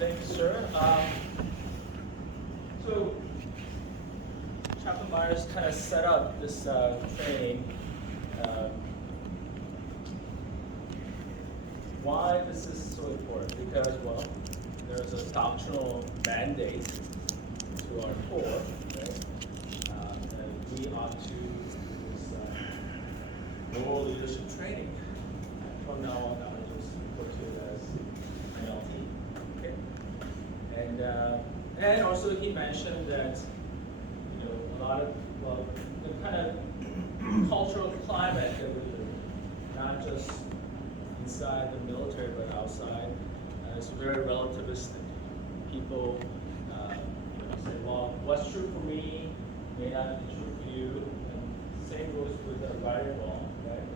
Thank you, sir. So, Chaplain Myers kind of set up this training. Um, why this is so important? Because, well, there's a doctrinal mandate to our core, right? And we ought to do this moral leadership training. From now on, I will just refer to it as NLT. Okay? And also he mentioned that a lot of the kind of cultural climate that we're in, not just inside the military but outside, is very relativistic. People say, well, what's true for me may not be true for you, and same goes with right and wrong, right?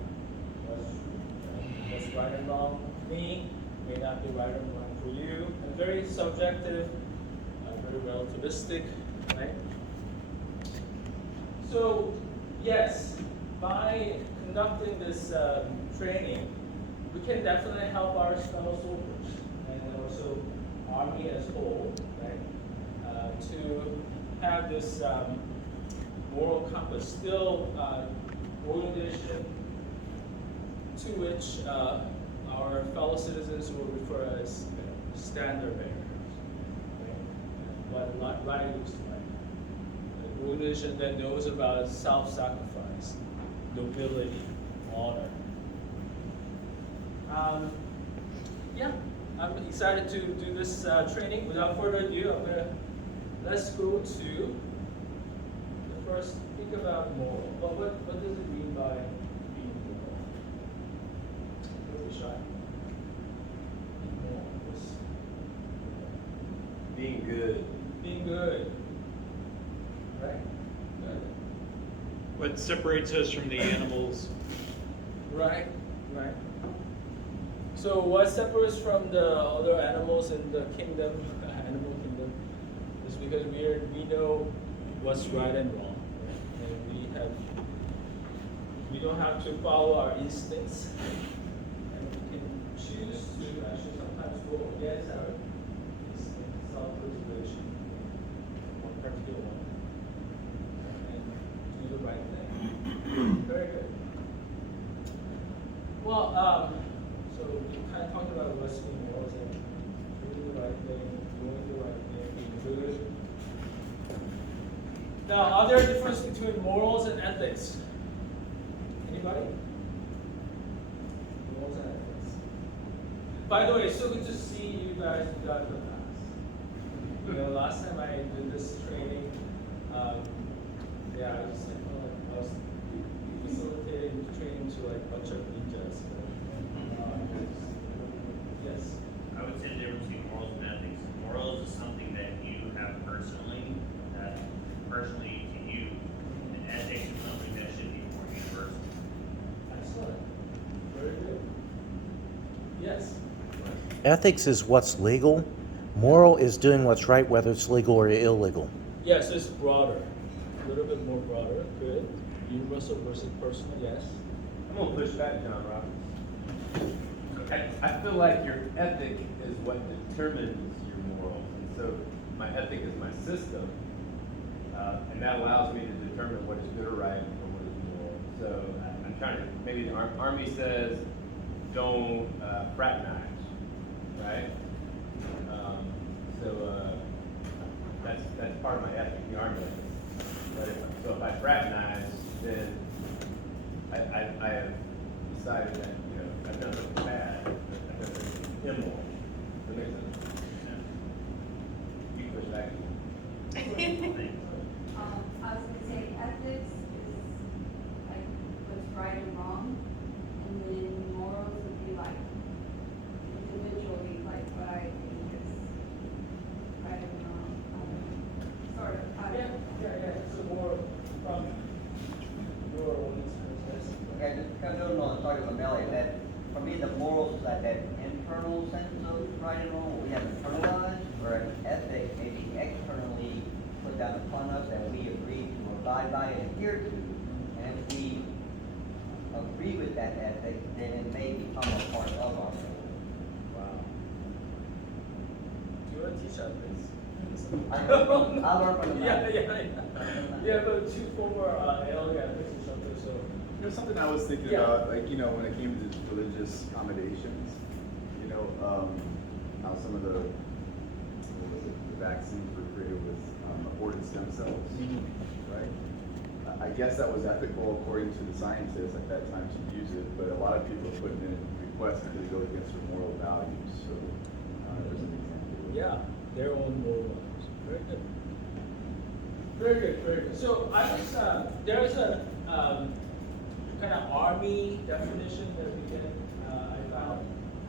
What's right and wrong for me may not be right and wrong for you, and very subjective, very relativistic, right? So, yes, by conducting this training, we can definitely help our fellow soldiers and also Army as a whole, right? To have this moral compass, still organization to which our fellow citizens will refer as standard bearers. What right looks like. An organization that knows about self-sacrifice, nobility, honor. Yeah, I'm excited to do this training. Without further ado, let's go to the first. Think about moral. Well, what does it mean by being moral? Don't be shy. Moral. Being good. Being good. Right? Good. What separates us from the animals? Right, right. So what separates from the other animals in the kingdom, animal kingdom, is because we know what's right and wrong, right? And we don't have to follow our instincts, and we can choose to actually sometimes go against our instinct, self-preservation, one particular one, and do the right thing. Very good. Well, so we kind of talked about what's being moral and doing the right thing, being good. Now, are there differences between morals and ethics? Anybody? Morals and ethics. By the way, it's so good to see you guys got the class. Last time I did this training, I just I was facilitating training to a bunch of ninjas. Yes. I would say the difference between morals and ethics. Morals is something that you have personally to you, and ethics is something that should be more universal. Excellent. Very good. Yes. Ethics is what's legal. Moral is doing what's right, whether it's legal or illegal. Yes, it's broader. A little bit more broader. Good. Universal versus personal. Yes. I'm going to push back, John Roberts. I feel like your ethic is what determines your morals. And so my ethic is my system. And that allows me to determine what is good or right and what is moral. So I'm trying to, maybe the Army says, don't fraternize, right? That's part of my ethic, the Army ethic. But if I fraternize, then I have decided that, I've done something bad. I've done something immoral. That makes sense? You push back. I was going to say ethics is like what's right and wrong, and then morals would be like individually like what I think is right and wrong. Sort of. Yeah. So more from your own experience. Okay, just kind of on talking about Melly, that for me the morals is like that internal sense of right and wrong, what we have internalized, whereas ethic may be externally put down upon us that we agree to abide by and adhere to. And if we agree with that ethic, then it may become a part of our soul. Wow. teach ethics. I learned from the Yeah, math. yeah. We have 2 former ALE ethics instructors, so. You know, something I was thinking Yeah. about, like, you know, when it came to just religious accommodations, you know, how some of the, what was it, the vaccines were created with aborted stem cells, right? I guess that was ethical according to the scientists at that time to use it, but a lot of people are putting in requests that they go against their moral values, so, there's an example. Yeah, their own moral values. Very good. Very good, very good. So I was, there's a kind of army definition that we can, I found.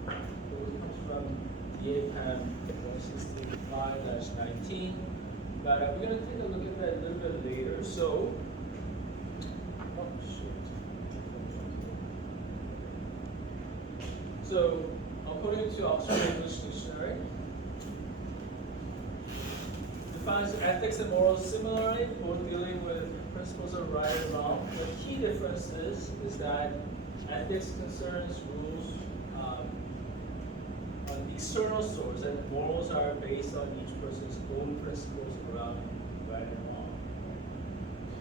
It comes from the APAM 165-19. But we're going to take a look at that a little bit later. So, oh, shoot. So, according to Oxford English Dictionary, defines ethics and morals similarly, both dealing with principles of right and wrong. The key difference is that ethics concerns rules on external source, and morals are based on each person's own principles around right and wrong.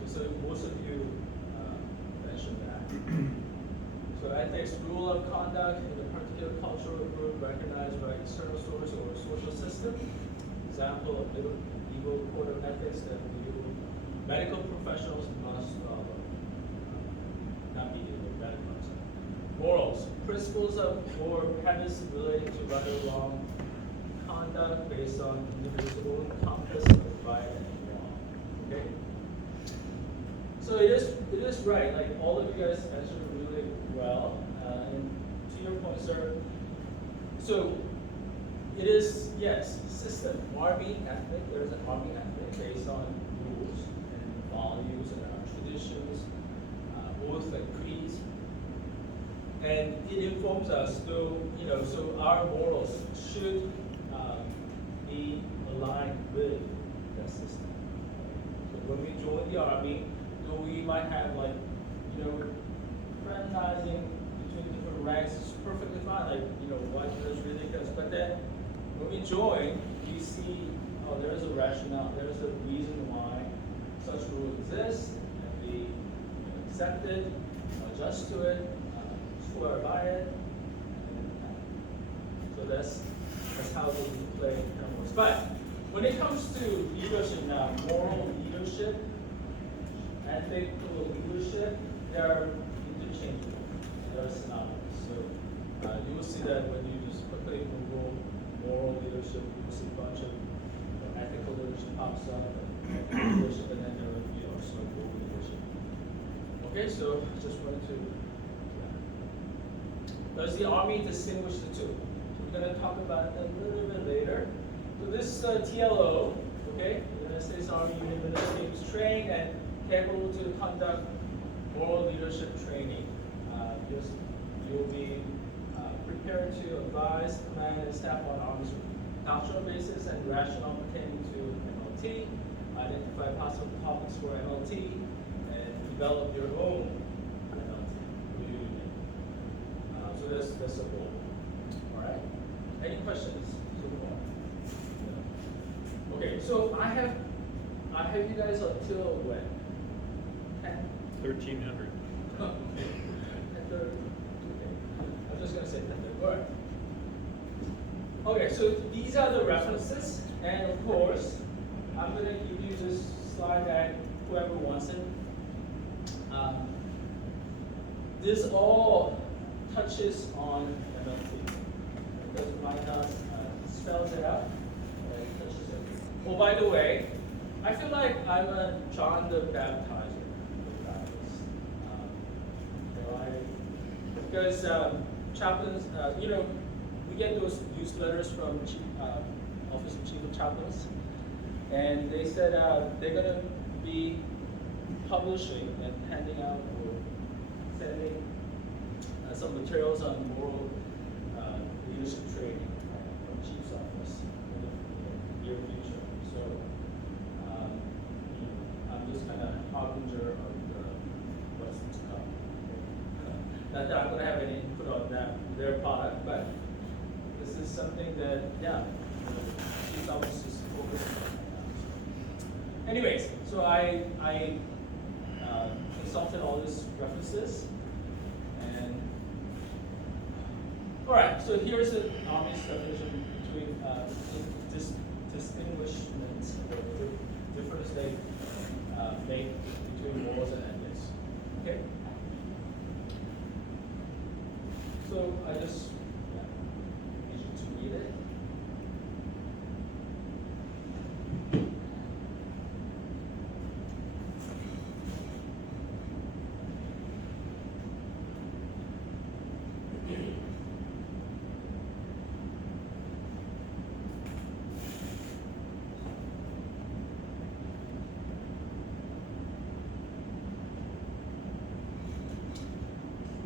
So most of you mentioned that. So ethics, rule of conduct in a particular cultural group recognized by external source or social system. Example of legal code of ethics that medical professionals must follow. Not medical morals, principles of or habits relating to right or wrong conduct based on individual compass of right and wrong. Okay. So it is right. Like all of you guys answered really well. And to your point, sir. So it is, yes, system, army ethic. There is an army ethic based on rules and values and our traditions, oath and creeds. And it informs us, though, you know, so our morals should be aligned with that system. So when we join the army, though we might have like, you know, fraternizing between different ranks is perfectly fine, like, you know, why is ridiculous? But then when we join, we see, oh, there's a rationale, there's a reason why such rule exists, and we accept it, adjust to it, swear by it. So that's how we play animals. But when it comes to leadership now, moral leadership, ethical leadership, they are interchangeable. They are synonymous. So you will see that when you just quickly Google moral leadership, you will see a bunch of ethical leadership pops up, and leadership, and then there will be also moral leadership. Okay, so just wanted to. Does the army distinguish the two? So we're going to talk about that a little bit later. So this TLO, okay, the United States Army Union Military is trained and capable to conduct moral leadership training. You'll be prepared to advise command and staff on army's doctrinal basis and rationale pertaining to MLT, identify possible topics for MLT, and develop your own MLT. So that's the goal. All right. Any questions so far? No. Okay. So I have you guys until when? 10? 1300. Okay. 10:30. Okay. I'm just gonna say 10:30. All right. Okay. So these are the references, and of course, I'm gonna give you this slide that whoever wants it. This all touches on MLT. Because Minus spells it out, it touches it. Oh, by the way, I feel like I'm a John the Baptizer with Baptist. Because chaplains, you know, we get those newsletters from Office of Chief of Chaplains, and they said they're going to be publishing and handing out or sending some materials on moral leadership training from Chief's office in the near future. So I'm just kind of harbinger of what's to come. Not that I'm going to have any input on that, their product, but this is something that, yeah, Chief's I was just focusing on right now. Anyways, so I consulted all these references, and all right. So here's the Army's definition between distinguishments or difference they make between morals and ethics. Okay. So I just need you to read it.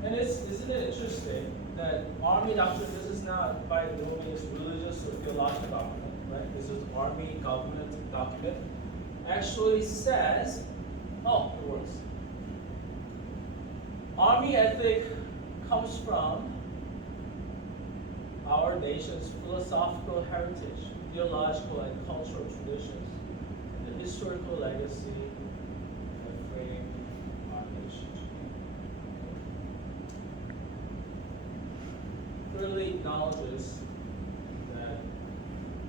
And isn't it interesting that Army doctrine, this is not by no means religious or theological document, right? This is Army government document. Actually says, oh, it works. Army ethic comes from our nation's philosophical heritage, theological and cultural traditions, the historical legacy that frame our nation. Clearly acknowledges that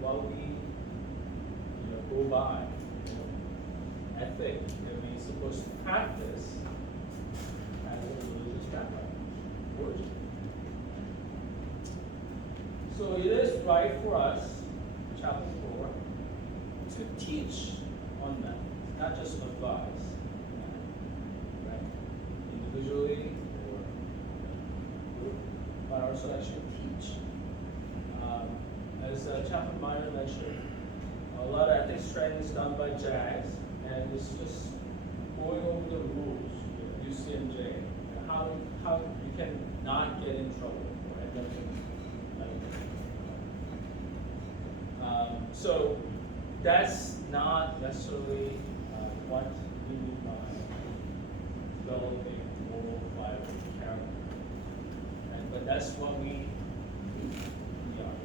while we go by ethic that we supposed to practice as a religious background origin. So it is right for us, chapter 4, to teach on that, not just advise, right? Individually or group, but also actually teach. As Chaplain Minor mentioned, a lot of ethics training is done by JAGS, and it's just going over the rules, UCMJ, and how you can not get in trouble or end up in so that's not necessarily what we mean by developing moral, viable character. But that's what we are,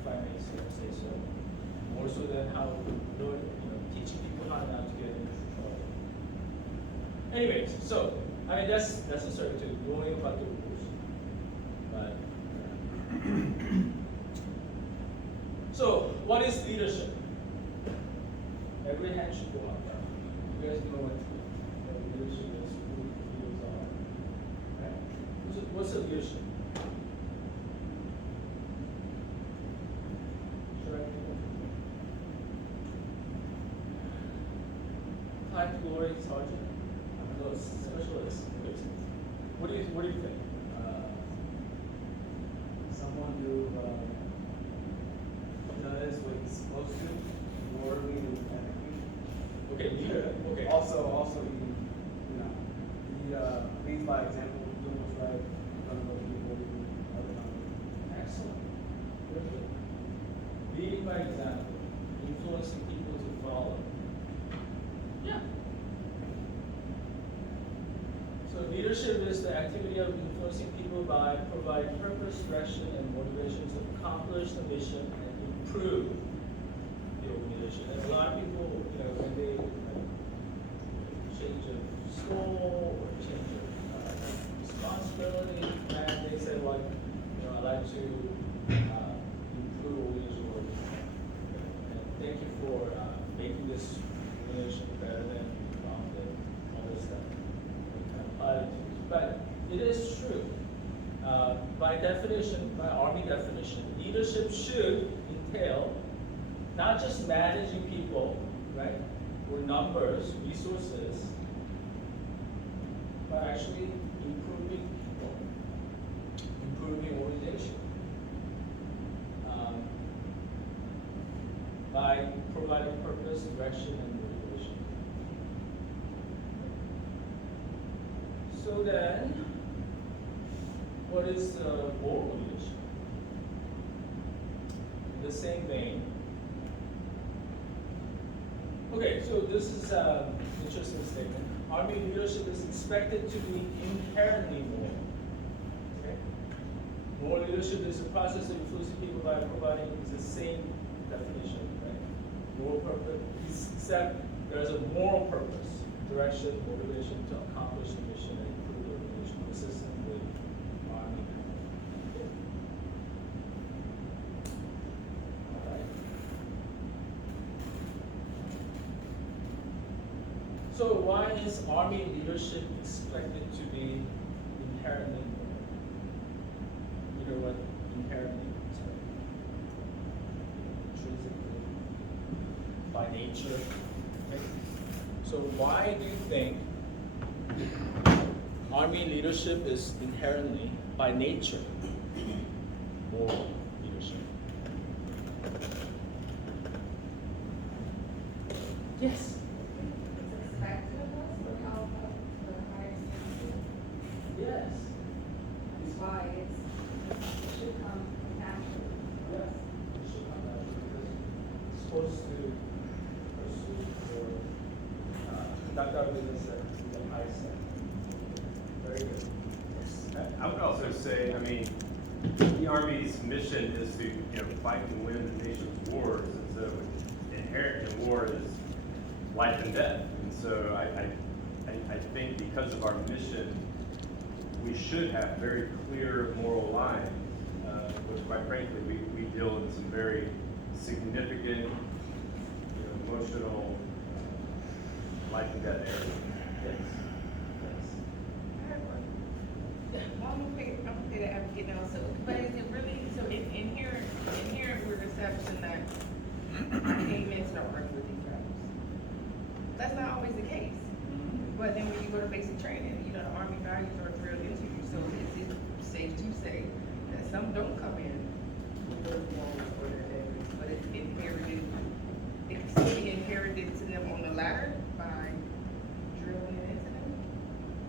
if I may say so. More so than how teaching people how not to get into trouble. Anyways, so I mean that's necessary to knowing about the rules. But so what is leadership? Every hand should go up. You guys know what leadership is, who leaders are. Right? What's a leadership? Clive Glory Sergeant, those specialists. What do you think? Someone who does what he's supposed to, morally and ethically. Okay, leader. Okay. Also, he leads by example, doing what's right in front of other people, other times. Excellent. Very good. Leading by example, influencing people to follow. Yeah. So leadership is the activity of influencing people by providing purpose, direction, and motivation to accomplish the mission and improve the organization. And a lot of people, when they change of school or change of responsibility, and they say, like, I'd like to improve organization work. And thank you for making this organization better than we found it, all this stuff. But it is true. By definition, by Army definition, leadership should entail not just managing people, right, or numbers, resources, but actually improving people, improving organization. By providing purpose, direction, and motivation. So then, what is moral leadership? In the same vein. Okay, so this is an interesting statement. Army leadership is expected to be inherently moral. Okay? Moral leadership is a process of influencing people by providing the same definition, right? moral purpose, except there's a moral purpose, direction, motivation to accomplish the mission and improve the relation consistent with Army. Alright. So why is Army leadership expected to be inherently moral? You know what inherently means, right? Intrinsically, by nature. Okay? So why do you think Army leadership is inherently, by nature, moral leadership? Yes. It's expected of us, or how about the highest standard? Yes. That's why it should come naturally. Yes. It should come naturally because it's supposed to pursue or conduct our business at the highest standard. Very good. I would also say, I mean, the Army's mission is to, fight and win the nation's wars, and so inherent in war is life and death. And so I think because of our mission, we should have very clear moral lines, which quite frankly, we deal in some very significant, emotional, life and death areas. Yes. I'm gonna play the advocate now, so, but is it really, so in here, we're establishing that payments are armed with these rebels. That's not always the case. But then when you go to basic training, the Army values are drilled into you, so is it safe to say that some don't come in with those morals or their ethics, but it's inherited, it can still be inherited to them on the ladder by drilling it into them?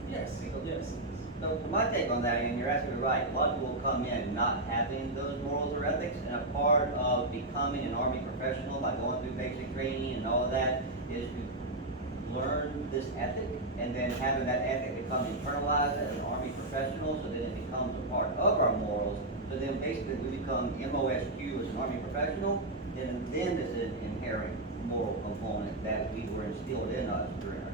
Yes. Yes. So my take on that, and you're absolutely right, a lot of people come in not having those morals or ethics, and a part of becoming an Army professional by going through basic training and all of that is to learn this ethic, and then having that ethic become internalized as an Army professional, so then it becomes a part of our morals. So then basically we become MOSQ as an Army professional, and then this is an inherent moral component that we were instilled in us during our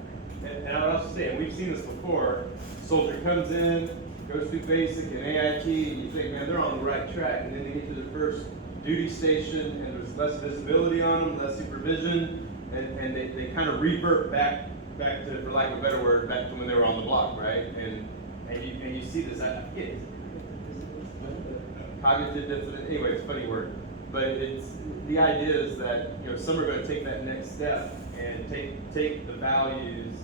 training. And I would also say, and we've seen this before, soldier comes in, goes through basic and AIT, and you think, man, they're on the right track, and then they get to the first duty station, and there's less visibility on them, less supervision, and they kind of revert back to, for lack of a better word, back to when they were on the block, right? And you see this, I forget, cognitive dissonance, anyway, it's a funny word. But it's, the idea is that, some are gonna take that next step and take the values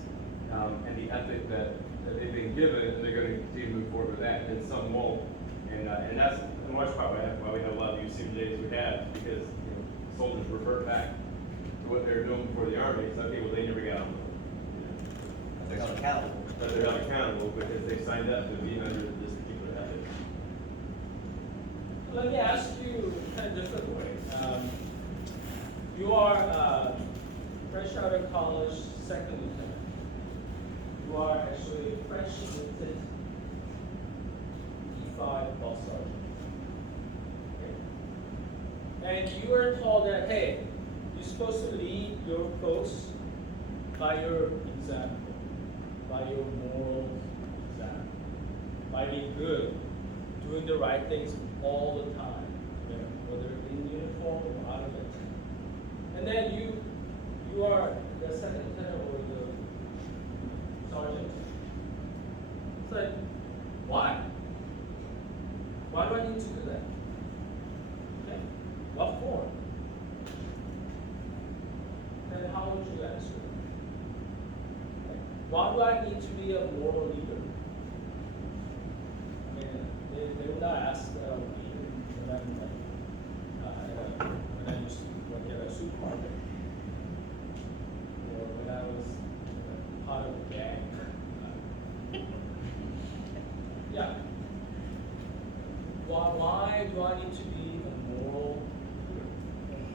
and the ethic that they've been given, and they're gonna continue to move forward with that, and some won't. And that's in large part why we have a lot of youth days we have, because soldiers revert back to what they were doing before the Army. Some people, they never got on. They're held accountable. But they're held accountable because they signed up to be under this particular ethic. Let me ask you kind of different way. You are fresh out of college, second lieutenant. You are actually a fresh minted E5 ball sergeant. Okay. And you are told that, hey, you're supposed to lead your folks by your example, by your moral example, by being good, doing the right things all the time, whether in uniform or out of it. And then you are the second lieutenant or the sergeant. It's like, why? Why do I need to do that? Okay. What for? Then how would you answer it? Okay. Why do I need to be a moral leader? I mean, they would not ask when I used to work at a supermarket, or when I was part of a gang. Yeah. Why do I need to be a moral leader?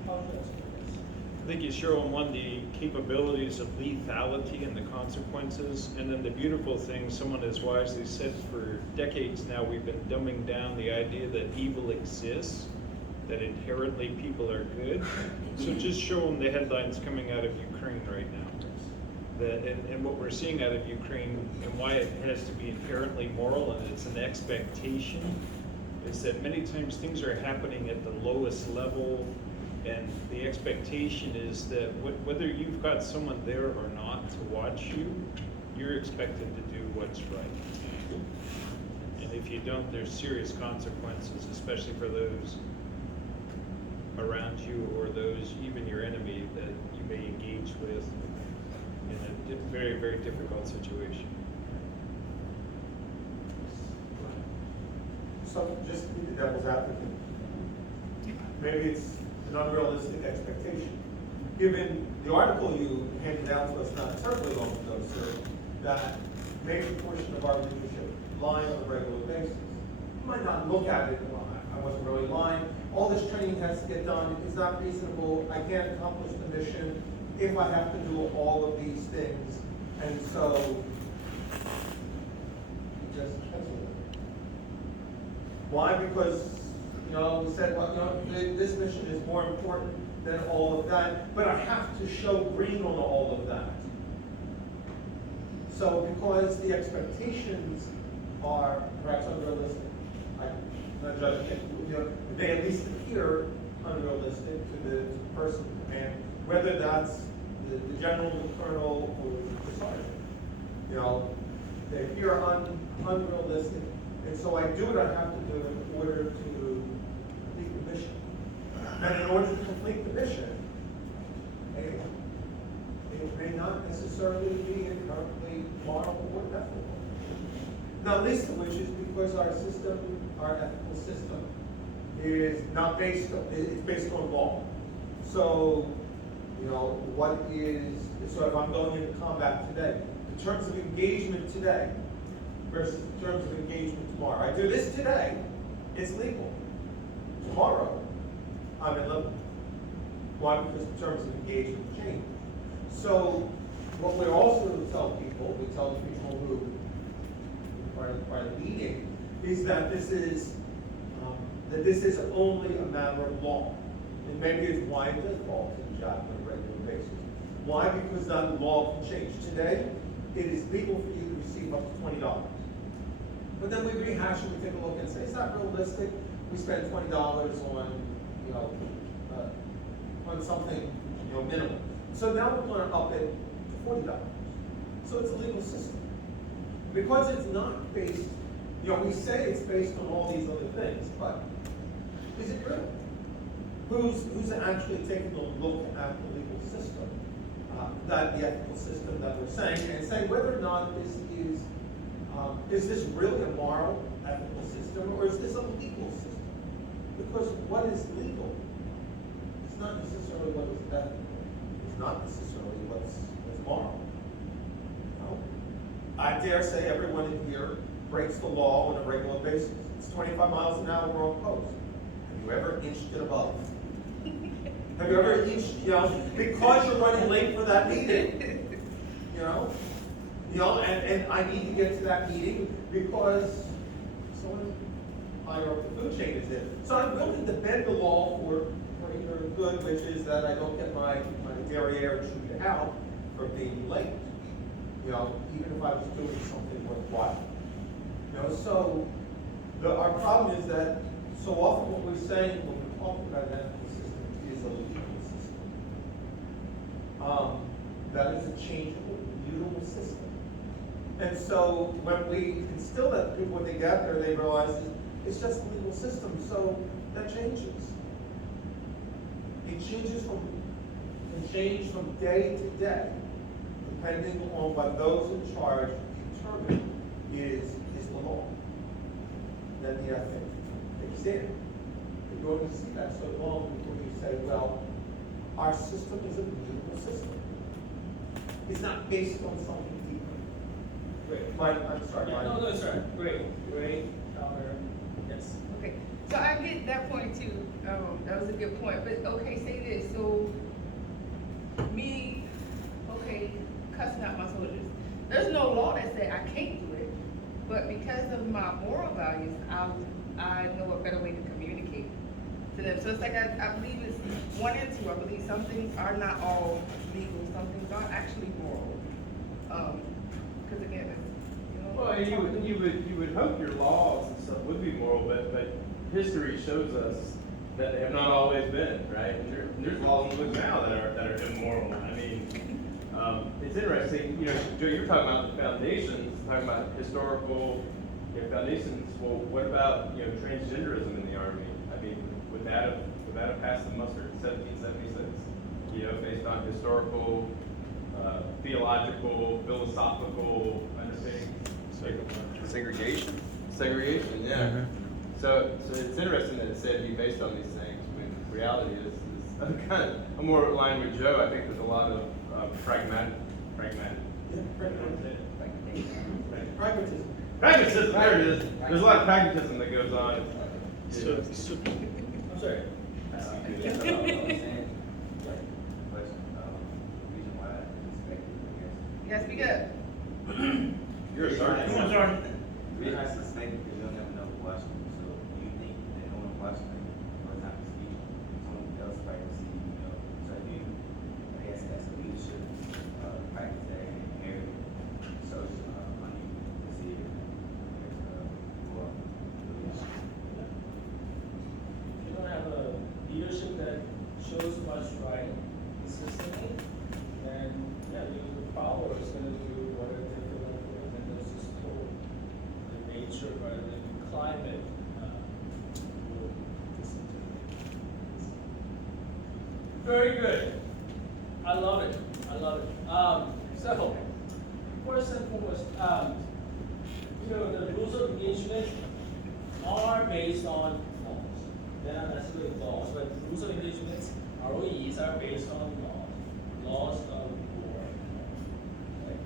How should I answer this? I think you show them one, the capabilities of lethality and the consequences, and then the beautiful thing, someone has wisely said for decades now, we've been dumbing down the idea that evil exists. that inherently people are good. So just show them the headlines coming out of Ukraine right now. And what we're seeing out of Ukraine and why it has to be inherently moral and it's an expectation is that many times things are happening at the lowest level, and the expectation is that whether you've got someone there or not to watch you, you're expected to do what's right. And if you don't, there's serious consequences, especially for those around you or those, even your enemy, that you may engage with in a very, very difficult situation. So just to be the devil's advocate, maybe it's an unrealistic expectation. Given the article you handed down to us not terribly long ago, sir, that major portion of our leadership lie on a regular basis. You might not look at it, well, I wasn't really lying. All this training has to get done. It's not reasonable. I can't accomplish the mission if I have to do all of these things. And so, just cancel it. Why? Because, we said, well, this mission is more important than all of that, but I have to show green on all of that. So because the expectations are perhaps unrealistic, I'm not judging it, they at least appear unrealistic to the person in command, whether that's the general, the colonel, or the sergeant. They appear unrealistic, and so I do what I have to do in order to complete the mission. And in order to complete the mission, it may not necessarily be inherently moral or ethical. Not least of which is because our system, our ethical system, is not based on, it's based on law. So, what is, so if I'm going into combat today, the terms of engagement today versus the terms of engagement tomorrow. I do this today, it's legal. Tomorrow, I'm in limbo. Why? Because the terms of engagement change. So, what we also tell people, who are leading, is that this is only a matter of law. And maybe it's why it does fall to the job on a regular basis. Why? Because that law can change. Today, it is legal for you to receive up to $20. But then we rehash it, we take a look and say, it's not realistic. We spend $20 on something, minimum. So now we're going to up it to $40. So it's a legal system. Because it's not based, we say it's based on all these other things, but is it real? Who's actually taking a look at the legal system, the ethical system that we're saying, and saying whether or not this is this really a moral, ethical system, or is this a legal system? Because what is legal is not necessarily what is ethical. It's not necessarily what's moral. I dare say everyone in here breaks the law on a regular basis. It's 25 miles an hour on post. Have you ever inched it above? Have you ever inched, because you're running late for that meeting, and I need to get to that meeting because someone higher up the food chain is in. So I'm willing to bend the law for your good, which is that I don't get my derriere chewed out for being late. Even if I was doing something worthwhile. So our problem is that so often what we're saying when we're talking about an ethical system is a legal system. That is a changeable, mutable system. And so when we instill that to people, when they get there, they realize it's just a legal system, so that changes. It changes from day to day, depending on what those in charge determine is the law. Then the ethic kicks in. You're going to see that so long before you say, well, our system is a mutable system. It's not based on something deeper. Great. I'm sorry. No, that's right. Great. Yes. Okay, so I get that point too. That was a good point. But okay, say this. So cussing out my soldiers. There's no law that says I can't do it, but because of my moral values, I know a better way to communicate to them. So it's like, I believe it's one and two. I believe some things are not all legal, some things are actually moral. Cause again, it's, you know. Well, and you would hope your laws and stuff would be moral, but history shows us that they have not always been, right? And there's laws in the book now that are immoral. I mean, it's interesting, you know, Joe, you're talking about the foundations, talking about historical foundations. Well, what about, you know, transgenderism in the Army? I mean, would that have passed the muster in 1776? You know, based on historical, theological, philosophical understanding. Segregation. Segregation, yeah. Mhm. So it's interesting that it said be based on these things. When reality is I'm more aligned with Joe. I think there's a lot of pragmatic. Yeah, pragmatism. Pragmatism. There it is. There's a lot of pragmatism that goes on. So, I'm sorry. Yes, speak up. You're a sergeant. Come on, Jordan. The reason I suspect because you don't have enough questions, so you think that no one questioning or not to speak, someone else might receive, you know. So I do, I guess that's a leadership practice that I inherited. So it's on you to see it. Go up. If you don't have a leadership that shows what's right consistently, then yeah, the power is gonna do whatever they feel like doing, and there's this whole the nature or the climate will disintegrate. Very good. I love it. I love it. So first and foremost, you know, the rules of engagement are based on laws. They're not necessarily laws, but rules of engagement, ROEs, are based on laws of war. Right?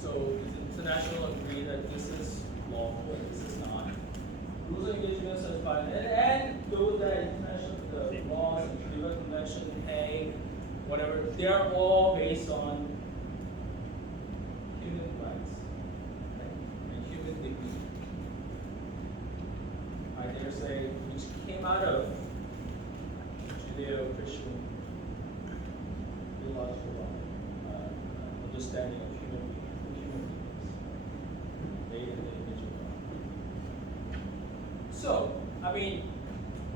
So it's international agree that this is lawful and this is not. Rules of engagement are defined, and those that international the laws, the Geneva Convention, The Hague, whatever, they are all based on human rights, right? And human dignity. I dare say, which came out of Judeo-Christian theological understanding of human beings, made in the image of God. So, I mean,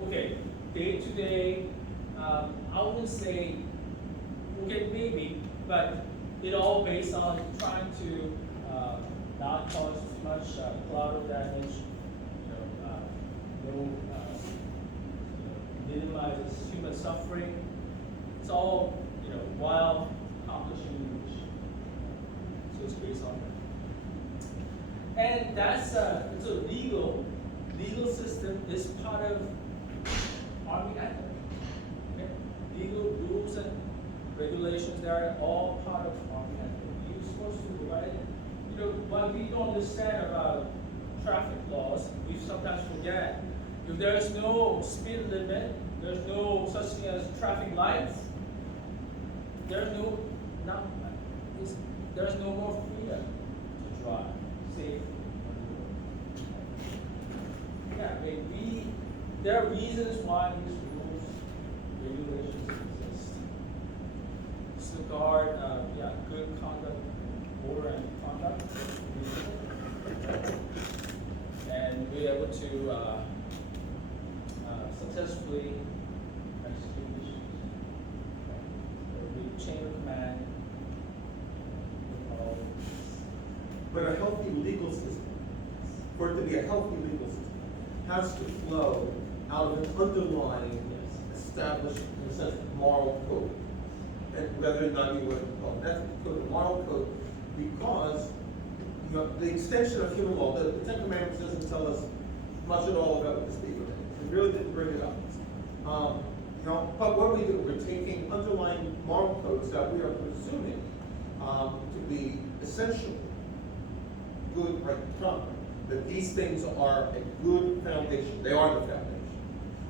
okay, day to day, I wouldn't say, okay, maybe, but it all based on trying to not cause too much collateral damage, minimizes human suffering. It's all, while accomplishing the mission. So it's based on that. And that's it's a legal system is part of Army ethic. Okay? Legal rules and regulations, they are all part of Army ethic. You're supposed to, right? What we don't understand about traffic laws, we sometimes forget. If there's no speed limit, there's no such thing as traffic lights, there's no more freedom to drive safely. Yeah, I mean, there are reasons why these rules, regulations exist. It's to guard, good conduct, order and conduct, and be able to successfully execute missions. The chain of command, all But a healthy legal system, for it to be a healthy legal system, has to flow out of an underlying established, in a sense, moral code. And whether or not you would call it ethical code or moral code, because the extension of human law, the Ten Commandments doesn't tell us much at all about what the speaker is. It really didn't bring it up. But what we do, we're taking underlying moral codes that we are presuming to be essential, good, right, proper, that these things are a good foundation. They are the foundation.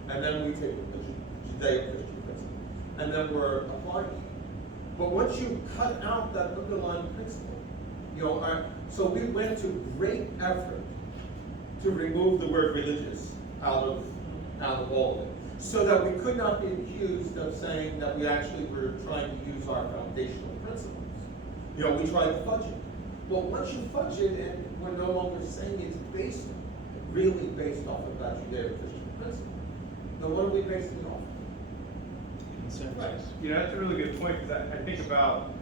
And then we take the Judeo-Christian principle, and then we're applying it. But once you cut out that underlying principle, so we went to great effort to remove the word religious out of all of it. so that we could not be accused of saying that we actually were trying to use our foundational principles. You know, we tried to fudge it. Well, once you fudge it, and we're no longer saying it's really based off of that Judeo-Christian principle, then what are we basing it off? Consensus. You know, that's a really good point, because I think about,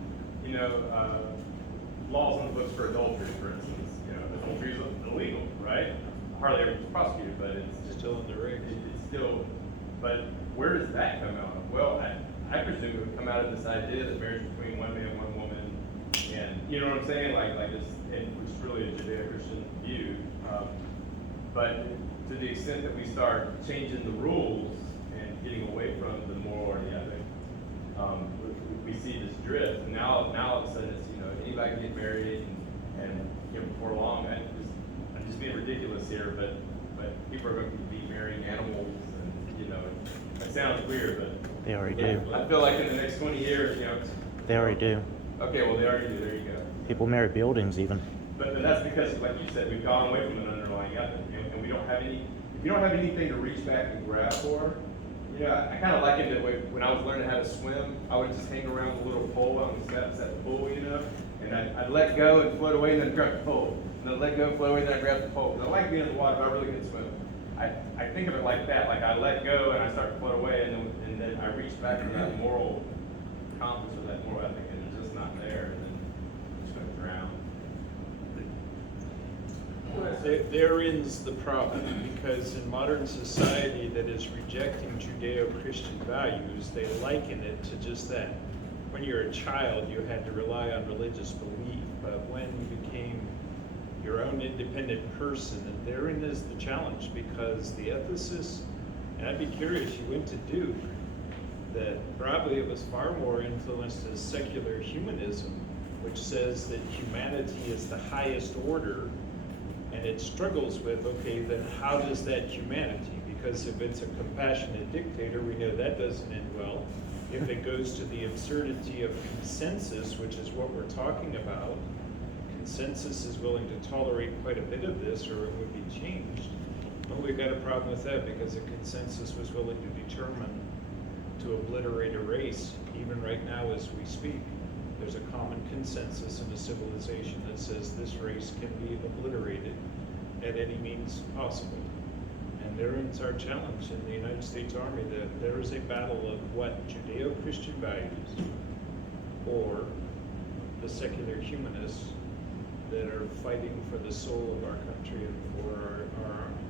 you know, laws on the books for adultery, for instance. You know, adultery is illegal, right? Hardly ever gets prosecuted, but it's Still in the regs. It's still, but where does that come out of? Well, I presume it would come out of this idea that marriage between one man, one woman, and you know what I'm saying, like it's, which is really a Judeo-Christian view. But to the extent that we start changing the rules and getting away from the moral or the ethic, we see this drift. And now all of a sudden it's, you know, anybody can get married, and you know, before long, I'm just being ridiculous here, but people are going to be marrying animals, and you know, it sounds weird, but They already yeah, do. I feel like in the next 20 years, you know. They already do. Okay, well, they already do. There you go. People marry buildings even. But that's because, like you said, we've gone away from an underlying ethic, and we don't have any. If you don't have anything to reach back and grab for, you know, I kind of likened it when I was learning how to swim. I would just hang around the little pole on the steps at the pool, you know, and I'd let go and float away, and then grab the pole, and then let go, float away, and then grab the pole. 'Cause I like being in the water, but I really couldn't swim. I think of it like that, like I let go and I start to float away, and then I reach back to that moral compass or that moral ethic, and it's just not there, and then I'm just gonna drown. Therein's the problem, because in modern society that is rejecting Judeo-Christian values, they liken it to just that. When you're a child, you had to rely on religious belief, but when you became your own independent person, and therein is the challenge, because the ethicists, and I'd be curious, you went to Duke, that probably it was far more influenced as secular humanism, which says that humanity is the highest order, and it struggles with, okay, then how does that humanity? Because if it's a compassionate dictator, we know that doesn't end well. If it goes to the absurdity of consensus, which is what we're talking about, consensus is willing to tolerate quite a bit of this, or it would be changed. Well, we've got a problem with that, because a consensus was willing to determine to obliterate a race, even right now as we speak. There's a common consensus in a civilization that says this race can be obliterated at any means possible. And therein our challenge in the United States Army, that there is a battle of what Judeo-Christian values or the secular humanists that are fighting for the soul of our country and for our army.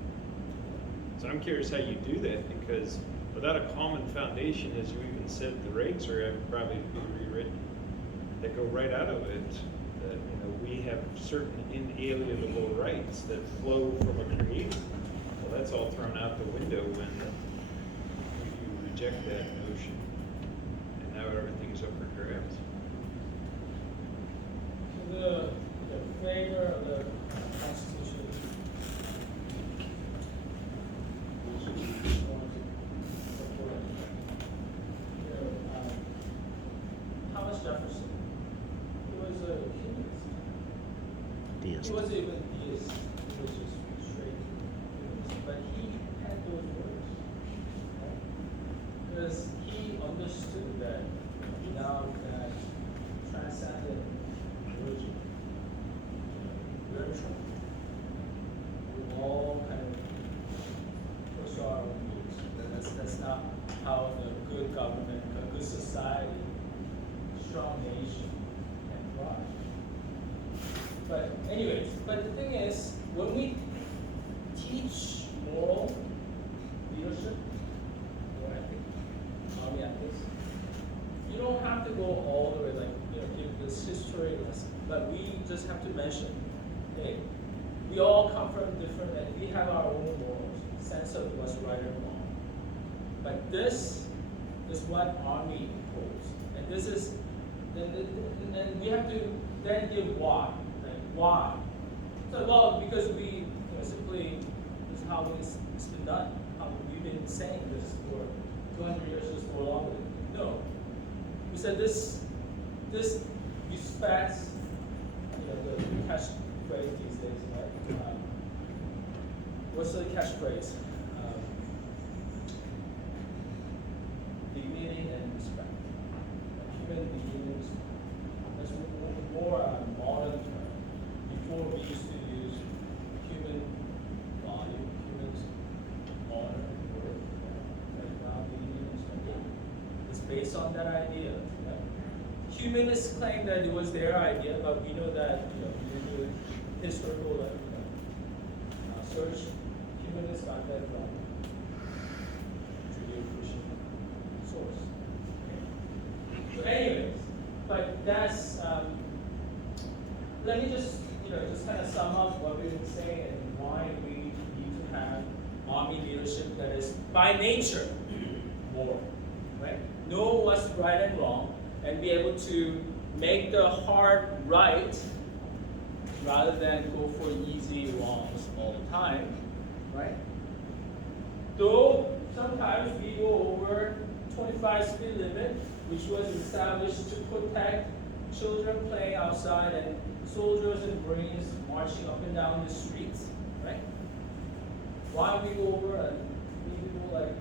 So I'm curious how you do that, because without a common foundation, as you even said, the regs are probably be rewritten that go right out of it, that, you know, we have certain inalienable rights that flow from a creator. Well, that's all thrown out the window when you reject that notion, and now everything's up for grabs. So the flavor of the Constitution, which is going to support, you know, Thomas Jefferson, he was a humanist. Deist. He wasn't even deist, he was just straight humanist, but he had those words, right? Because he understood that without that transcendent religion, we're in trouble. We all kind of push our own views. That's not how the good government, a good society, strong nation can thrive. But anyways, but the thing is, when we teach moral leadership, or army ethics, you don't have to go all the way, like, you know, give this history lesson, but we just have to mention, hey, we all come from different, and we have our own morals, sense of what's right and wrong. But this is what army holds, and this is, then we have to then give why, like why. So well, because we, you know, simply this is how it's been done. How we've been saying this for 200 years, just for longer. No, we said this respects, you know, the catchphrase these days, right? What's the catchphrase? based on that idea. Right? Humanists claim that it was their idea, but we know that when you do historical search, humanists got that from Judeo-Christian source. Okay? So, anyways, but that's let me just kind of sum up what we've been saying and why we need to have army leadership that is by nature moral, right? Know what's right and wrong, and be able to make the hard right rather than go for easy wrongs all the time, right? Though sometimes we go over 25 speed limit, which was established to protect children playing outside and soldiers and Marines marching up and down the streets, right? Why we go over and we go like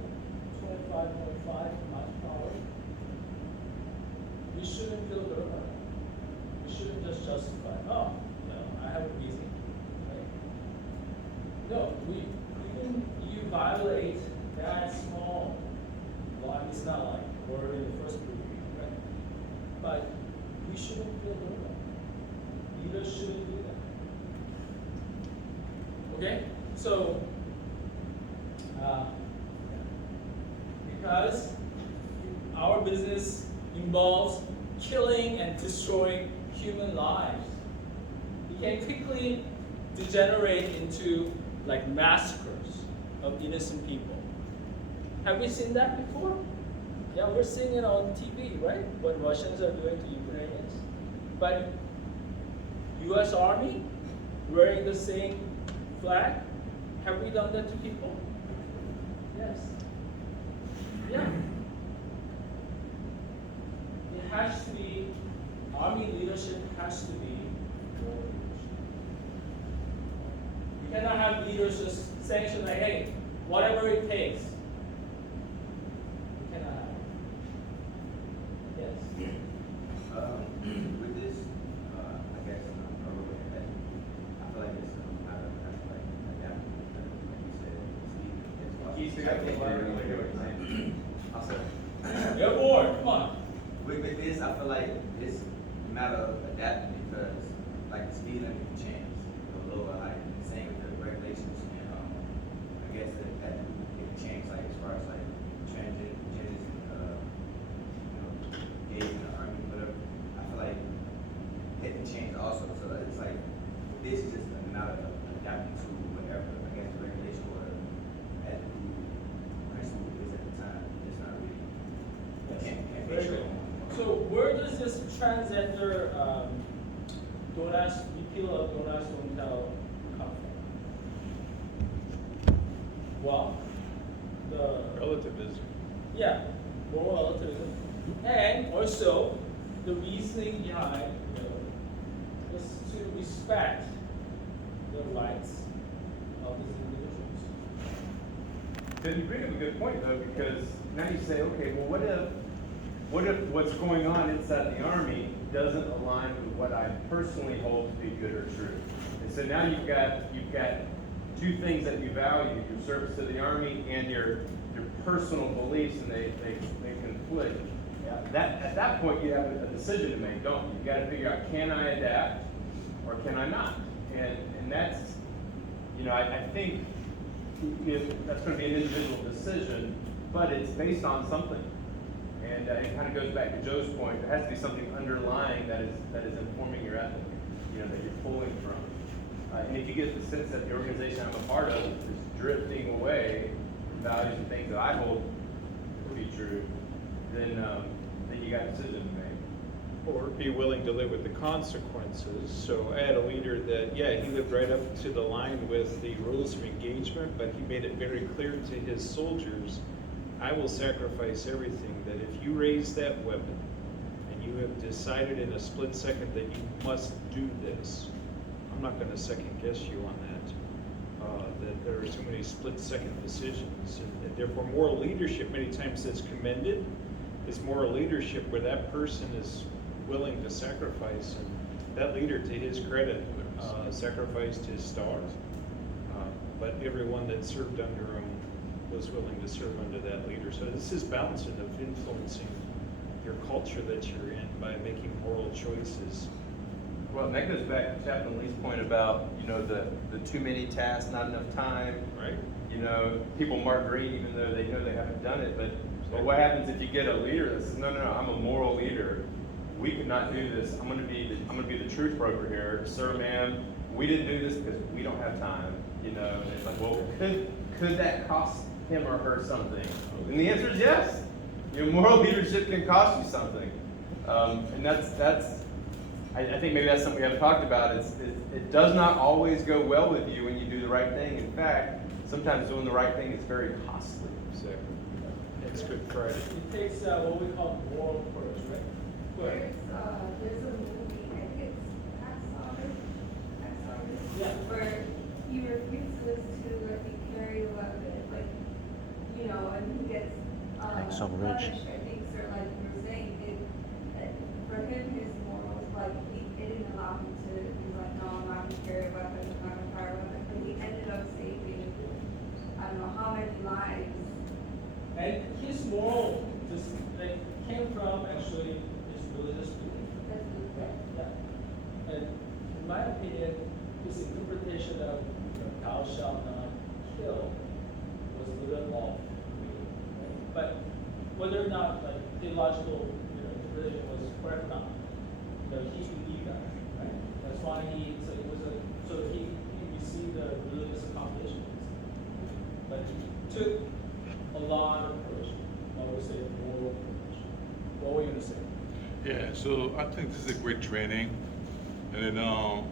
25.5 miles per hour? We shouldn't feel good about it. We shouldn't just justify, oh, I have a reason, right? No, even you violate that small law, it's not like we're in the first degree, right? But we shouldn't feel good about it. Leaders shouldn't do that. Okay? So, because our business involves killing and destroying human lives, it can quickly degenerate into like massacres of innocent people. Have we seen that before? Yeah, we're seeing it on TV, right? What Russians are doing to Ukrainians. But US Army wearing the same flag, have we done that to people? Yes. Yeah. It has to be, Army leadership has to be moral leadership. You cannot have leaders just sanction like, hey, whatever it takes. You cannot have it. Yes. With this, I guess, a little bit ahead. I feel like it's out of like adapting, like you said, Keith, I can't hear what you're saying. I'll say. You're bored, come on. With this, I feel like it's a matter of adapting because, like, the speed limit can change. A little like same with the regulations, and I guess that it can change, like as far as like transgender and gays in the army, whatever. I feel like it can change also. So it's like this is just a matter of adapting to whatever I guess the regulation or ethical principle is at the time. It's not really. Can't be Very sure. good. So where does this transgender don't ask, repeal of don't ask, don't tell come from? Well, the Relativism. yeah, moral relativism, and also the reasoning behind is to respect the rights of these individuals. So you bring up a good point though, because now you say, okay, well, what if what's going on inside the Army doesn't align with what I personally hold to be good or true? And so now you've got two things that you value, your service to the Army and your personal beliefs, and they conflict. At that point you have a decision to make, don't you? You gotta figure out, can I adapt or can I not? And that's, I think that's gonna be an individual decision, but it's based on something. And it kind of goes back to Joe's point. There has to be something underlying that is informing your ethic, that you're pulling from. And if you get the sense that the organization I'm a part of is drifting away from values and things that I hold to be true, then you got a decision to make. Or be willing to live with the consequences. So I had a leader that, he lived right up to the line with the rules of engagement, but he made it very clear to his soldiers, I will sacrifice everything, that if you raise that weapon and you have decided in a split second that you must do this, I'm not going to second guess you on that. That there are so many split second decisions, and therefore moral leadership many times that's commended is moral leadership where that person is willing to sacrifice, and that leader, to his credit, sacrificed his stars. But everyone that served under him was willing to serve under that leader. So this is balancing of influencing your culture that you're in by making moral choices. Well, and that goes back to Chaplain Lee's point about, you know, the too many tasks, not enough time. Right. You know, people mark green even though they know they haven't done it, but what happens if you get a leader that says, no, I'm a moral leader. We could not do this. I'm gonna be the truth broker here. Sir, ma'am, we didn't do this because we don't have time. You know, and it's like, well, could that cost him or her something? And the answer is yes. You know, moral leadership can cost you something. And I think maybe that's something we haven't talked about. It does not always go well with you when you do the right thing. In fact, sometimes doing the right thing is very costly. So that's Good Friday. It takes what we call moral courage, right? Go ahead. There's a movie, I think it's Tax Office, Yeah. where he refuses to let me carry a weapon, like, you know, and he gets, Hacksaw Ridge. punished, I think, sir, like you were saying, for him, his morals, like, it didn't allow him to, he's like, no, I'm not gonna carry a weapon, I'm not gonna fire a weapon, but he ended up saving, I don't know how many lives. And his moral just like came from actually his religious belief. That's the Yeah. And in my opinion, his interpretation of thou shalt not kill was a little bit off. Right? But whether or not like theological interpretation was correct or not, he believed that, right? That's why so he received the religious accomplishments. But he took a lot of courage. I would say moral courage. What were you gonna say? Yeah, so I think this is a great training. And then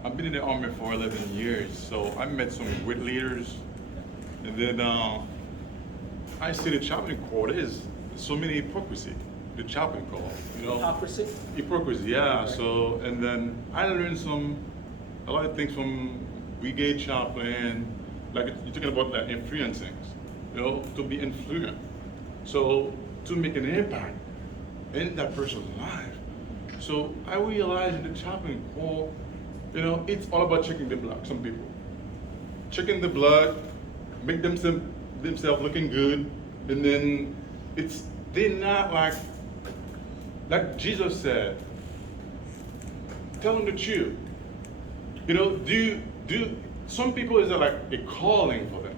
I've been in the Army for 11 years, so I met some great leaders. And then I see the chaplain corps, there's so many hypocrisy, the chaplain corps, you know. Hypocrisy? Hypocrisy, yeah. Right. So, and then I learned a lot of things from brigade chaplain, like you're talking about like influencing, you know, to be influent. So to make an impact in that person's life. So I realized in the chaplain corps, you know, it's all about checking the blood, some people. Checking the blood, make themselves looking good, and then they're not like Jesus said, tell them the truth. You know, some people is like a calling for them.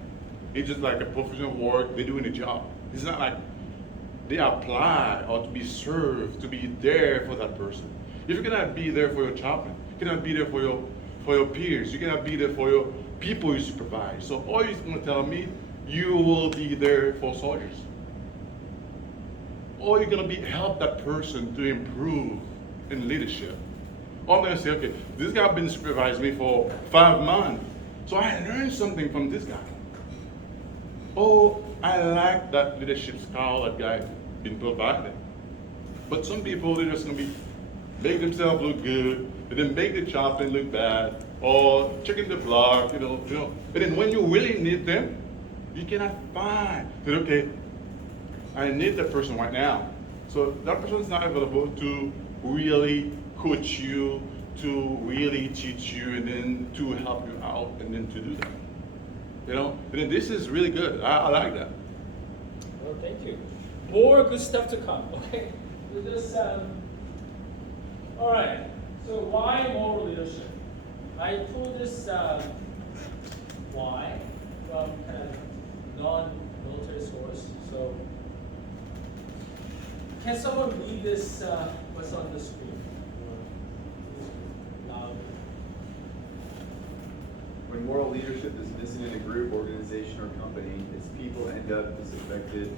It's just like a professional work, they're doing a job. It's not like they apply or to be served, to be there for that person. If you cannot be there for your chaplain, you cannot be there for your peers, you cannot be there for your people you supervise. So all you're gonna tell me, you will be there for soldiers. Or you're gonna help that person to improve in leadership. Or I'm gonna say, okay, this guy been supervising me for 5 months, so I learned something from this guy. Oh, I like that leadership style that guy been providing. But some people, they're just gonna make themselves look good, and then make the chaplain look bad, or checking the block, you know. But then when you really need them, you cannot find that, okay, I need that person right now. So that person's not available to really coach you, to really teach you, and then to help you out, and then to do that. You know, and then this is really good. I like that. Well, thank you. More good stuff to come. Okay, all right. So why moral leadership? I pulled this why from kind of non-military source. So can someone read this? What's on the screen? When moral leadership is missing in a group, organization, or company, its people end up disaffected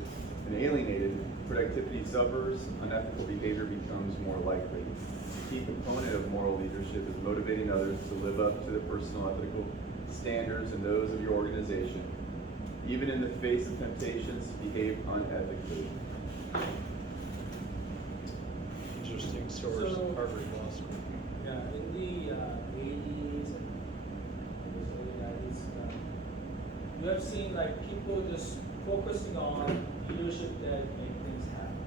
and alienated, productivity suffers, unethical behavior becomes more likely. A key component of moral leadership is motivating others to live up to the personal ethical standards and those of your organization. Even in the face of temptations, behave unethically. Interesting source, So- Harvard Law School. Yeah, in the 80s and early 90s, you have seen like people just focusing on leadership that make things happen,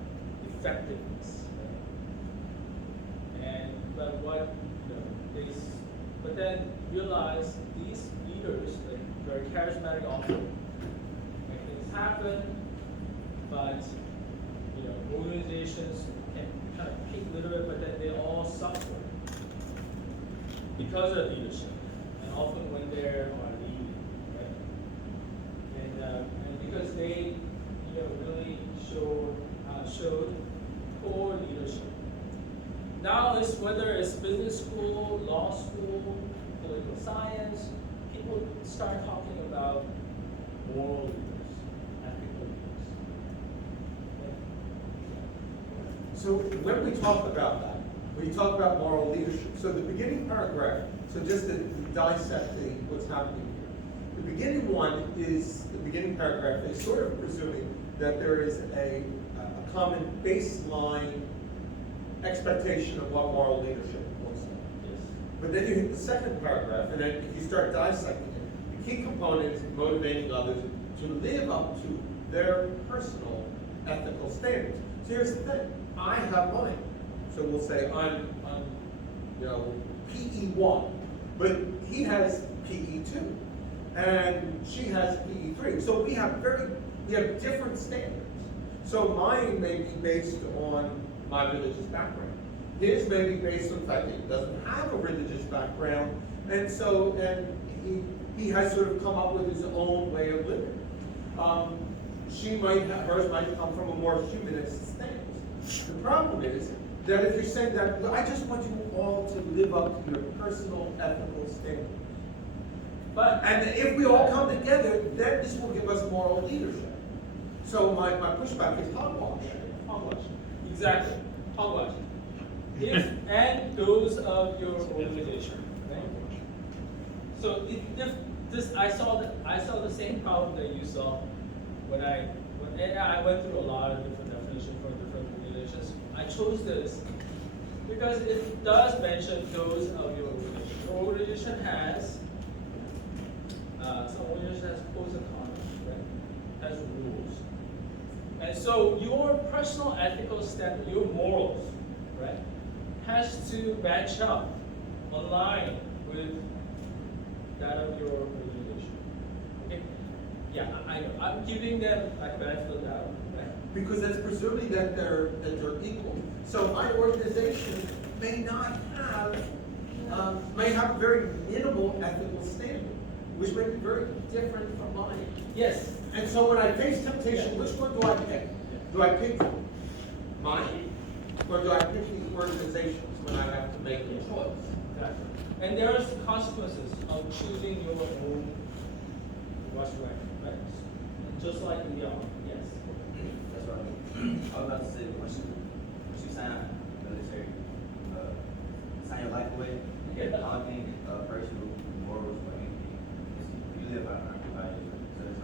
effectiveness. Right? But then realize these leaders, like very charismatic, often make things happen, but organizations can because of leadership, and often when they are leading, right? And because they, really showed poor leadership. Now it's whether it's business school, law school, political science, people start talking about moral leaders, ethical leaders. So when we talk about that, we talk about moral leadership. So the beginning paragraph, so just to dissect what's happening here. The beginning one is, the beginning paragraph is sort of presuming that there is a common baseline expectation of what moral leadership looks like. Yes. But then you hit the second paragraph, and then if you start dissecting it, the key component is motivating others to live up to their personal ethical standards. So here's the thing, I have mine. So we'll say I'm PE1, but he has PE2, and she has PE3. So we have different standards. So mine may be based on my religious background. His may be based on the fact that he doesn't have a religious background, and he has sort of come up with his own way of living. Hers might come from a more humanist stance. The problem is that if you're saying that, I just want you all to live up to your personal ethical standards. And if we all come together, then this will give us moral leadership. So my pushback is hogwash. Hogwash. Exactly. Hogwash. If and those of your organization, right? So if this, I saw the same problem that you saw when I went through a lot of different definitions for different organizations. I chose this because it does mention those of your organization. Your organization has some organization has codes of conduct, right? Has rules. And so your personal ethical standard, your morals, right, has to match up, align with that of your organization. Okay? Yeah, I'm giving them like benefit of the doubt, right? Because that's presuming that they're equal. So my organization may not have, may have a very minimal ethical standard, which may be very different from mine. Yes. And so when I face temptation, which one do I pick? Do I pick mine? Or do I pick the organizations when I have to make a choice? Exactly. And there's consequences of choosing your own what's right, right? Just like in the army, yes. That's what I mean. I was about to say, once you sign up military, sign your life away, I don't think personal morals or anything. You live by values. So it's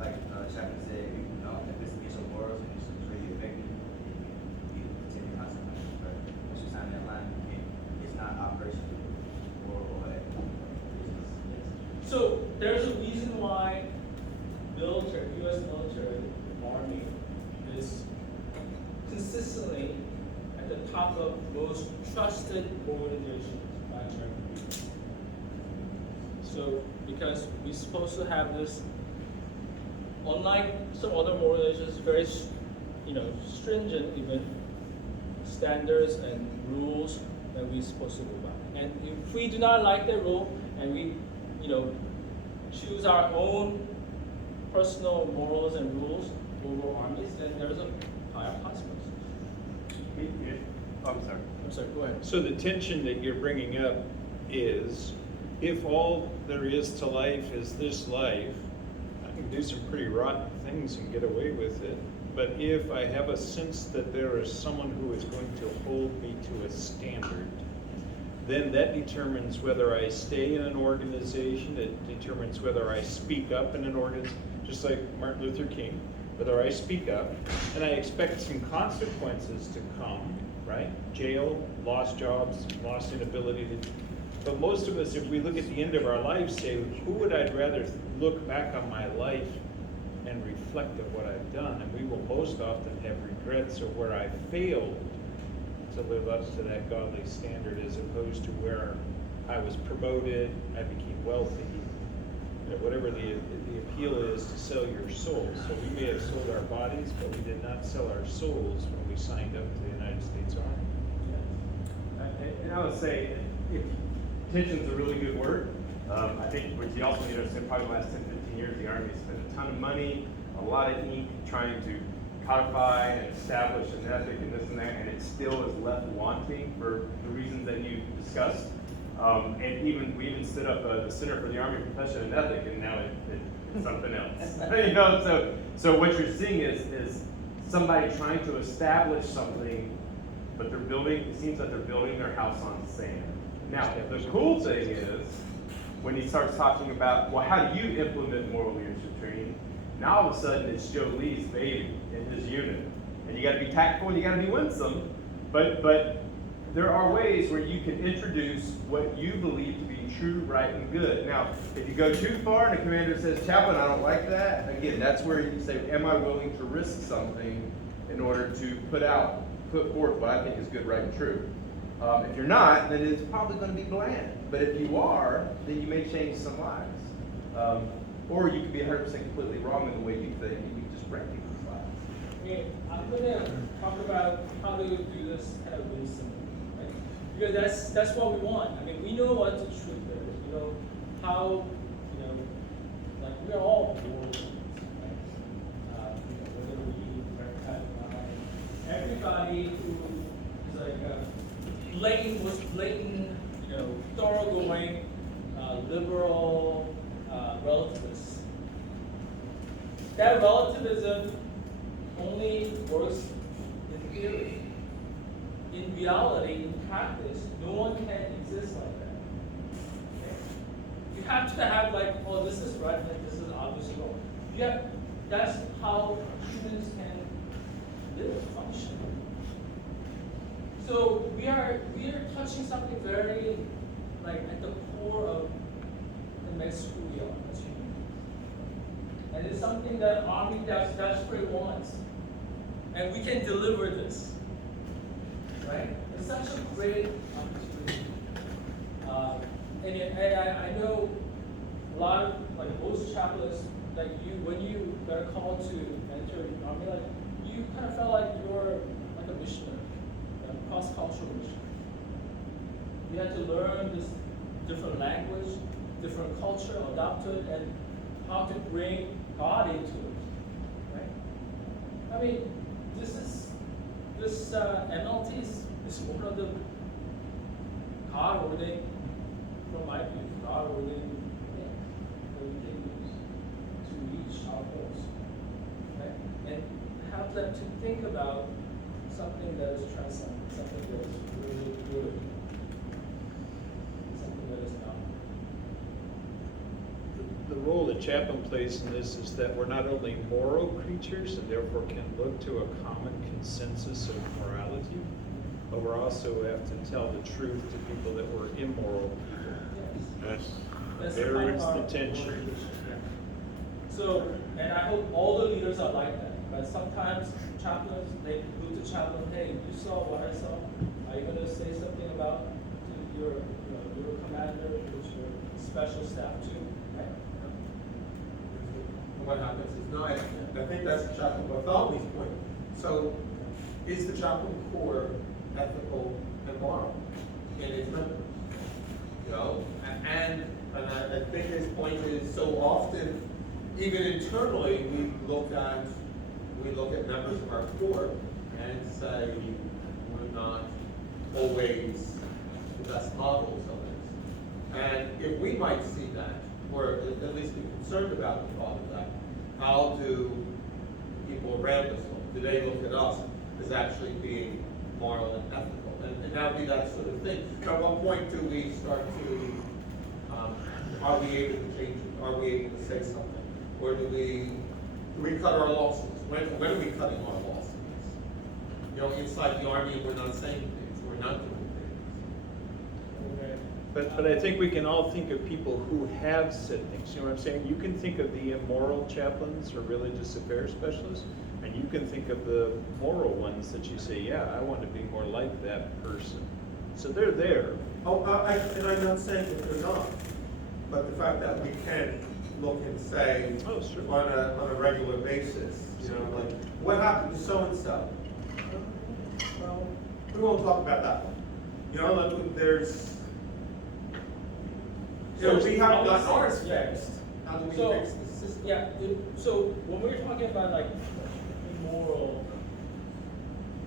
like Chapman said, if it's against your morals and it's really affecting you continue consequences. But once you sign that line, it's not operational or So there's a reason why military, U.S. military, Army is consistently at the top of most trusted organizations by German people. So because we're supposed to have this, unlike some other organizations, very stringent even standards and rules that we're supposed to go by. And if we do not like the rule and we choose our own personal morals and rules over armies, then there's a higher consequence. I'm sorry. I'm sorry, go ahead. So the tension that you're bringing up is, if all there is to life is this life, I can do some pretty rotten things and get away with it. But if I have a sense that there is someone who is going to hold me to a standard, then that determines whether I stay in an organization, it determines whether I speak up in an organization, just like Martin Luther King, whether I speak up, and I expect some consequences to come, right? Jail, lost jobs, lost inability to, but most of us, if we look at the end of our lives, say, who would I rather look back on my life and reflect of what I've done? And we will most often have regrets of where I failed to live up to that godly standard, as opposed to where I was promoted, I became wealthy, whatever the appeal is to sell your soul. So we may have sold our bodies, but we did not sell our souls when we signed up to the United States Army. And I would say, if tension's a really good word. I think what you also need to understand, probably the last 10, 15 years, the Army spent a ton of money, a lot of ink trying to codify and establish an ethic and this and that, and it still is left wanting for the reasons that you discussed. And we even stood up the Center for the Army Profession and Ethic, and now it's something else. So what you're seeing is somebody trying to establish something, but it seems like they're building their house on sand. Now, the cool thing is, when he starts talking about, well, how do you implement moral leadership training? Now all of a sudden it's Joe Lee's baby in his unit. And you gotta be tactful and you gotta be winsome, but there are ways where you can introduce what you believe to be true, right, and good. Now, if you go too far and the commander says, Chaplain, I don't like that, again, that's where you say, am I willing to risk something in order to put forth what I think is good, right, and true? If you're not, then it's probably going to be bland. But if you are, then you may change some lives. Or you could be 100% completely wrong in the way you think, and you can just break people's lives. Okay, I'm gonna talk about how to do this kind of wisdom, right? Because that's what we want. I mean, we know what the truth is. You know how, like we are all moral beings, right? Whether we are everybody who is like blatant, thoroughgoing, liberal relativists. That relativism only works in theory. In reality, in practice, no one can exist like that. Okay? You have to have like, oh, this is right, like this is obviously wrong. That's how humans can live, function. So we are touching something very like at the core of the makes who we are as humans. And it's something that Army desperately wants. And we can deliver this. Right? It's such a great opportunity. And I know a lot of, like most chaplains, like when you got a call to enter the Army, like you kind of felt like you were like a missionary, a cross-cultural missionary. You had to learn this different language, different culture, adopt it, and how to bring God into it. Right? I mean, this NLT is one of the God ordained, from my view, God ordained things that we can use to reach our goals. Right? And have them to think about something that is transcendent, something that is really good, something that is not. The role that chaplain plays in this is that we're not only moral creatures and therefore can look to a common consensus of morality, but we also have to tell the truth to people that we're immoral people. Yes. That's There kind is of the our tension. motivation, yeah. So, and I hope all the leaders are like that. But sometimes chaplains, they go to chaplain, hey, you saw what I saw. Are you going to say something about to your commander, with your special staff too? Right? What happens is, no, I think that's Chaplain Bartholomew's point. So, is the chaplain corps ethical and moral in its members? And I think his point is, so often, even internally, we look at members of our corps and say we're not always the best models of this. And if we might see that, or at least be concerned about the thought of that, how do people around us look? Do they look at us as actually being moral and ethical? And that would be that sort of thing. At what point do we start to, are we able to change it? Are we able to say something? Or do we cut our losses? When are we cutting our losses? Inside the Army, we're not saying things, we're not doing things. But I think we can all think of people who have said things. You know what I'm saying? You can think of the immoral chaplains or religious affairs specialists, and you can think of the moral ones that you say, yeah, I want to be more like that person. So they're there. And I'm not saying that they're not, but the fact that we can look and say on a regular basis, like, what happened to so-and-so? Well, we won't talk about that one. You know, like, there's, you know, we haven't gotten ours fixed. How do we So- fix the system? Yeah, so when we're talking about like immoral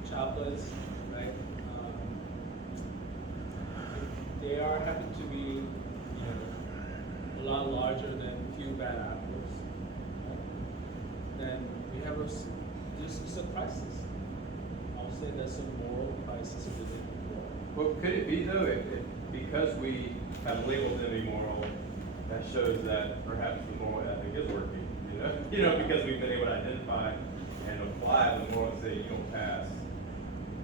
chaplains, right? If they are happen to be, you know, a lot larger than a few bad apples, right? Then we have there's a crisis. I'll say there's a moral crisis within the world. Well, could it be though, because we have labeled them immoral, that shows that perhaps the moral ethic is working, you know? You know, because we've been able to identify and apply the moral and say you don't pass.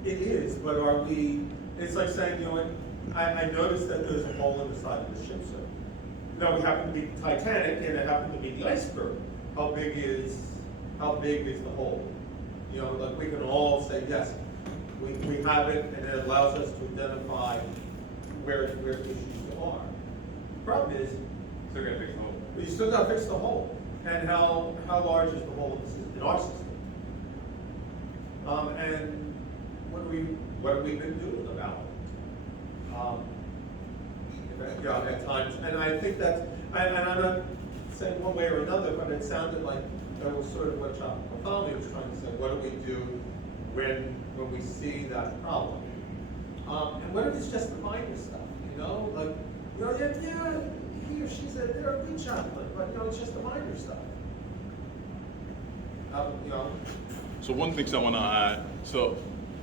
It is, but are we, it's like saying, you know what, I noticed that there's a hole in the side of the ship, sir. Now, we happen to be Titanic and it happened to be the iceberg. How big is the hole? You know, like, we can all say, yes, we have it, and it allows us to identify where issues are. Problem is, Still gotta fix the hole. you still gotta fix the hole. And how large is the hole in our system? And what have we been doing about it? At times, and I think that's, and I'm not saying one way or another, but it sounded like that was sort of what Bartholomew was trying to say. What do we do when we see that problem? And what if it's just the minor stuff, you know? Like, you know, yeah, he or she said they're a good chaplain, but, you know, it's just the minor stuff. You know? So one thing I want to add, so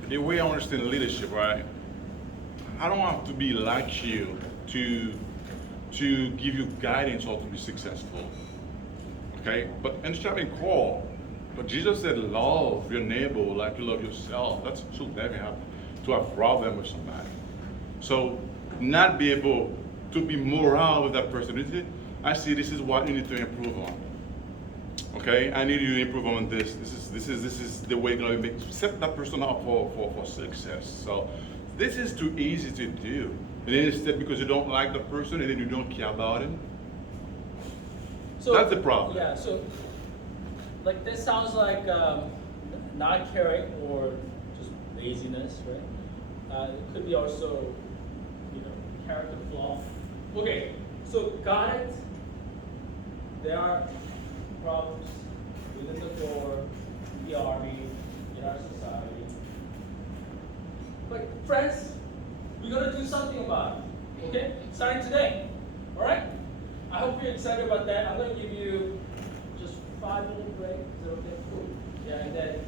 the way I understand leadership, right? I don't have to be like you to give you guidance or to be successful. Okay? But instead of being called, but Jesus said, love your neighbor like you love yourself. That should never happen, to have problem with somebody. So not be able to be moral with that person. I see this is what you need to improve on. Okay, I need you to improve on this. This is the way you're gonna set that person up for success. So this is too easy to do. And then instead, because you don't like the person and then you don't care about him, So that's the problem. Yeah, so like this sounds like not caring or just laziness, right? It could be also, you know, character flaw. Okay, so got it. There are problems within the door, the army, in our society. But friends, we're gonna do something about it. Okay? Starting today. Alright? I hope you're excited about that. I'm gonna give you just 5 minute break. Is that okay? Yeah, and then